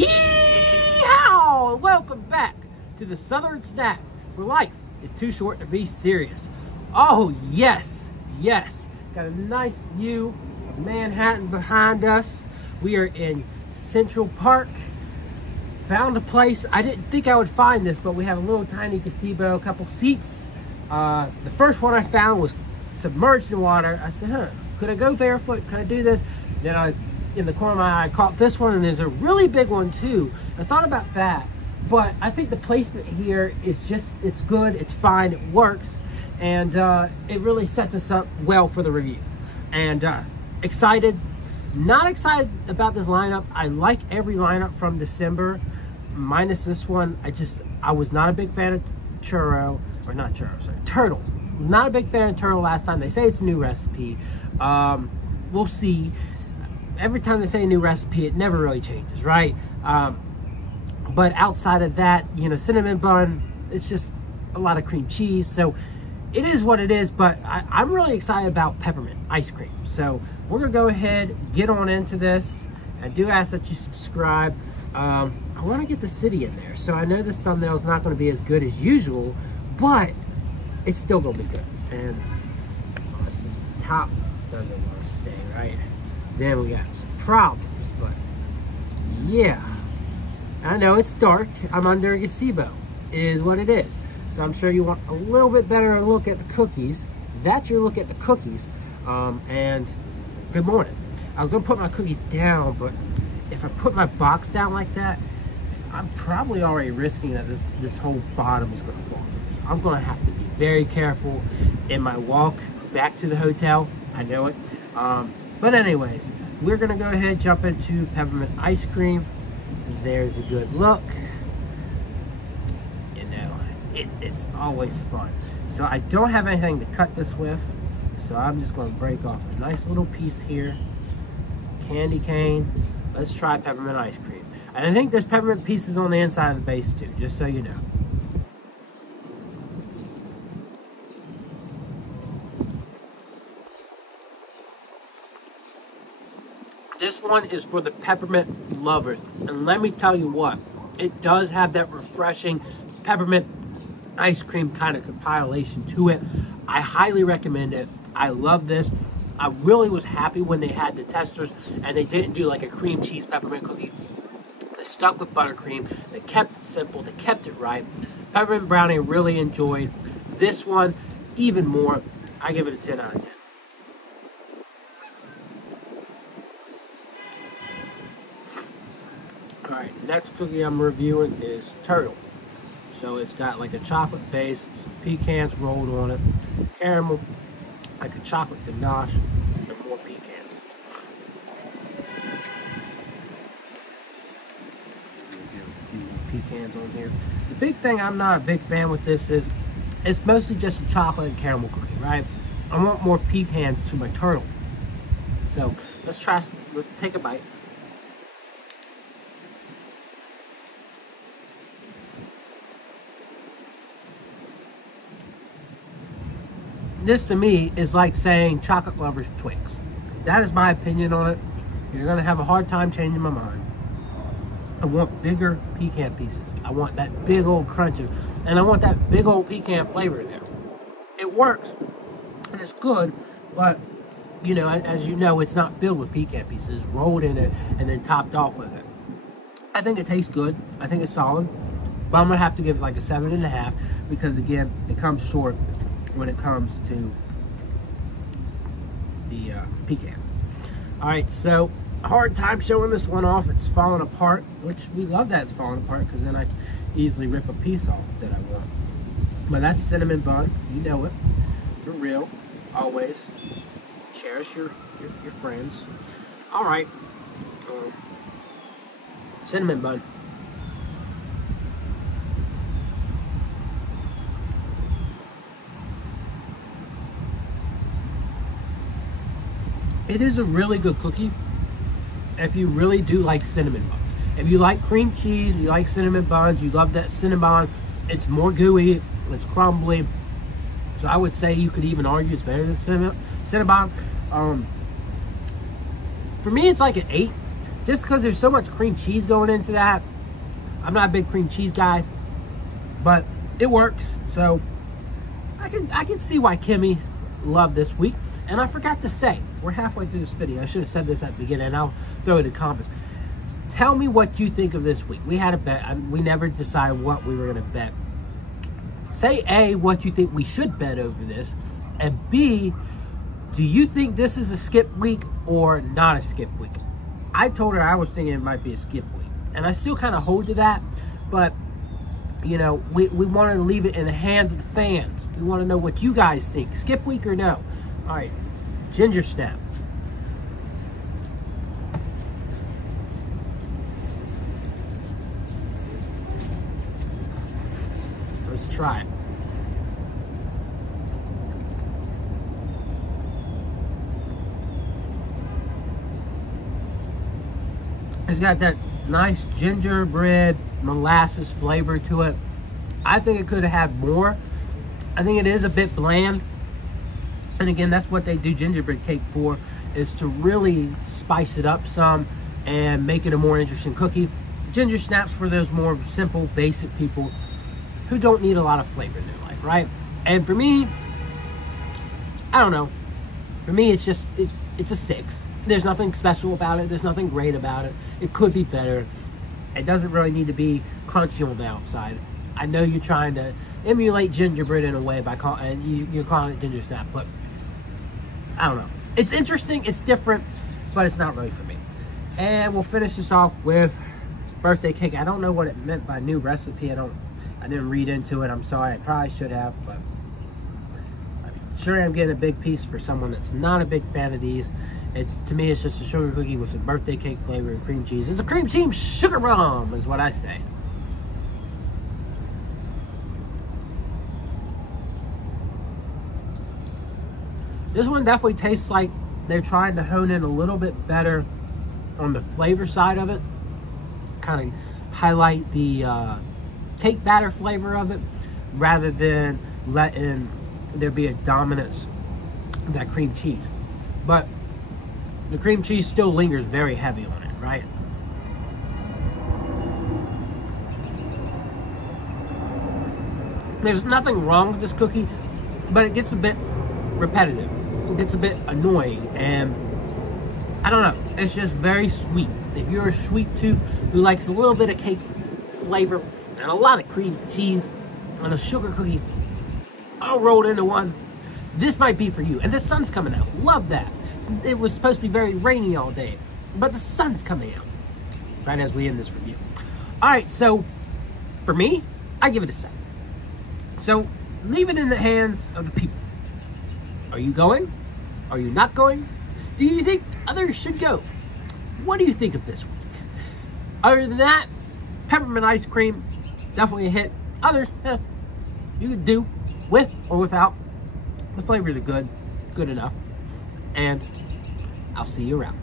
Yeehaw! Welcome back to the Southern Snack, where life is too short to be serious. Oh yes, yes. Got a nice view of Manhattan behind us. We are in Central Park. Found a place. I didn't think I would find this, but we have a little tiny gazebo, a couple seats. The first one I found was submerged in water. I said, could I go barefoot? Could I do this? Then in the corner of my eye, I caught this one, and there's a really big one too. I thought about that, but I think the placement here is it's good, it's fine, it works, and it really sets us up well for the review. And excited, not excited about this lineup. I like every lineup from December, minus this one. I was not a big fan of turtle. Not a big fan of turtle last time. They say it's a new recipe. We'll see. Every time they say a new recipe, it never really changes, right? But outside of that, you know, cinnamon bun, it's just a lot of cream cheese. So it is what it is, but I'm really excited about peppermint ice cream. So we're gonna go ahead, get on into this. I do ask that you subscribe. I wanna get the city in there. So I know this thumbnail is not gonna be as good as usual, but it's still gonna be good. And unless this top doesn't wanna stay, right? Then we got some problems, but yeah. I know it's dark. I'm under a gazebo. It is what it is. So I'm sure you want a little bit better look at the cookies. That's your look at the cookies. And good morning. I was gonna put my cookies down, but if I put my box down like that, I'm probably already risking that this whole bottom is gonna fall through. So I'm gonna have to be very careful in my walk back to the hotel. I know it. But anyways, we're gonna go ahead and jump into peppermint ice cream. There's a good look. You know, it's always fun. So I don't have anything to cut this with, so I'm just gonna break off a nice little piece here. Some candy cane. Let's try peppermint ice cream. And I think there's peppermint pieces on the inside of the base too, just so you know. This one is for the peppermint lovers. And let me tell you what, it does have that refreshing peppermint ice cream kind of compilation to it. I highly recommend it. I love this. I really was happy when they had the testers and they didn't do like a cream cheese peppermint cookie. They stuck with buttercream. They kept it simple. They kept it right. Peppermint brownie, really enjoyed. This one, even more. I give it a 10 out of 10. Alright, next cookie I'm reviewing is turtle. So it's got like a chocolate base, some pecans rolled on it, caramel, like a chocolate ganache, and more pecans. Pecans on here. The big thing I'm not a big fan with this is it's mostly just a chocolate and caramel cookie, right? I want more pecans to my turtle. So let's take a bite. This to me is like saying chocolate lovers Twix. That is my opinion on it. You're gonna have a hard time changing my mind. I want bigger pecan pieces. I want that big old crunch and I want that big old pecan flavor in there. It works and it's good, but you know, as you know, it's not filled with pecan pieces. It's rolled in it and then topped off with it. I think it tastes good. I think it's solid, but I'm gonna have to give it like a 7.5 because again, it comes short when it comes to the pecan. All right, so a hard time showing this one off. It's falling apart, which we love that it's falling apart because then I can easily rip a piece off that I want. But that's cinnamon bun. You know it. For real. Always. Cherish your friends. All right. Cinnamon bun. It is a really good cookie if you really do like cinnamon buns. If you like cream cheese, you like cinnamon buns, you love that cinnamon, it's more gooey, it's crumbly. So I would say you could even argue it's better than cinnamon. For me, it's like an 8. just because there's so much cream cheese going into that. I'm not a big cream cheese guy, but it works. So I can see why Kimmy loved this week. And I forgot to say, we're halfway through this video. I should have said this at the beginning, and I'll throw it in the comments. Tell me what you think of this week. We had a bet. We never decided what we were going to bet. Say A, what you think we should bet over this, and B, do you think this is a skip week or not a skip week? I told her I was thinking it might be a skip week, and I still kind of hold to that, but you know, we want to leave it in the hands of the fans. We want to know what you guys think. Skip week or no? All right, Gingersnap. Let's try it. It's got that nice gingerbread molasses flavor to it. I think it could have had more. I think it is a bit bland. And again, that's what they do gingerbread cake for, is to really spice it up some and make it a more interesting cookie. Gingersnaps for those more simple, basic people who don't need a lot of flavor in their life, right? And for me, I don't know. For me, it's just, it's a 6. There's nothing special about it. There's nothing great about it. It could be better. It doesn't really need to be crunchy on the outside. I know you're trying to emulate gingerbread in a way by you're calling it Gingersnap, but I don't know. It's interesting. It's different, but it's not really for me. And we'll finish this off with birthday cake. I don't know what it meant by new recipe. I didn't read into it. I'm sorry. I probably should have, but I'm sure I'm getting a big piece for someone that's not a big fan of these. To me, it's just a sugar cookie with some birthday cake flavor and cream cheese. It's a cream cheese sugar bomb, is what I say. This one definitely tastes like they're trying to hone in a little bit better on the flavor side of it. Kind of highlight the cake batter flavor of it, rather than letting there be a dominance of that cream cheese. But the cream cheese still lingers very heavy on it, right? There's nothing wrong with this cookie, but it gets a bit repetitive. It gets a bit annoying, and I don't know. It's just very sweet. If you're a sweet tooth who likes a little bit of cake flavor and a lot of cream cheese and a sugar cookie all rolled into one, this might be for you. And the sun's coming out. Love that. It was supposed to be very rainy all day, but the sun's coming out right as we end this review. All right, so for me, I give it a 7. So leave it in the hands of the people. Are you going? Are you not going? Do you think others should go? What do you think of this week? Other than that, peppermint ice cream, definitely a hit. Others, you could do with or without. The flavors are good enough. And I'll see you around.